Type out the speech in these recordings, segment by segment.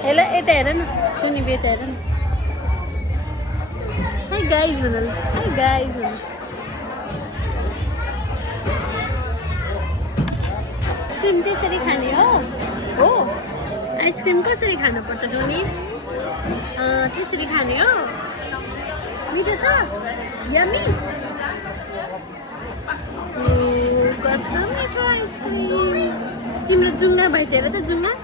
यसलाई यता हेर न कुनै बेता हेर न हाई गाइज भन हाई गाइज भन आइसक्रिम त्यसरी खाने हो आइसक्रिम कसरी खानुपर्छ डोनी त्यसरी खाने हो मिठो छ यम्मी कस्तो मिठो आइसक्रिम तिम्रो जुङ्गा भइसक्यो हेर त जुङ्गा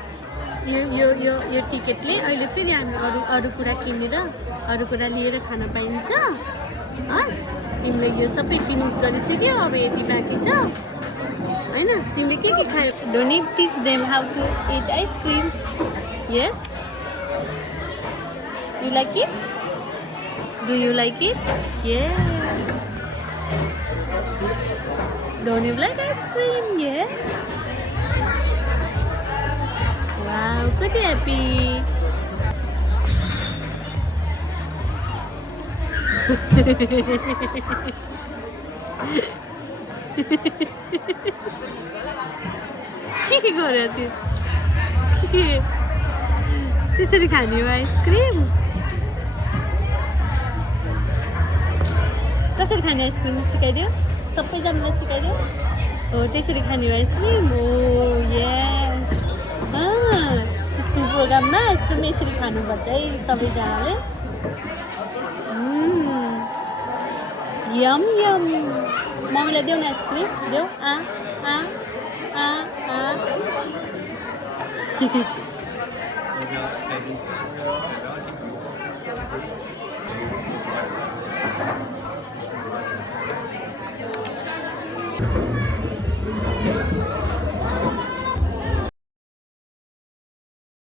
यो टिकटले अहिले फेरि हामी अरू कुरा किनेर अरू कुरा लिएर खान पाइन्छ हस् तिमीले यो सबै फिनिस गरिसक्यो अब यति बाँकी छ हैन तिमीले के खायो डोनी teach them how to eat ice cream yes you like it do you like it yes don't you like ice cream yes wow कति ह्याप्पी के गर्यो त्यो त्यसरी खाने हो आइसक्रिम कसरी खाने आइसक्रिम सिकाइदियो सबैजनालाई सिकाइदियो हो त्यसरी खाने हो आइसक्रिम हो यस स्कुल प्रोग्राममा आइसक्रिम यसरी खानुपर्छ है सबैजनाले यम यम मम्मीलाई देऊ न आइसक्रिम देऊ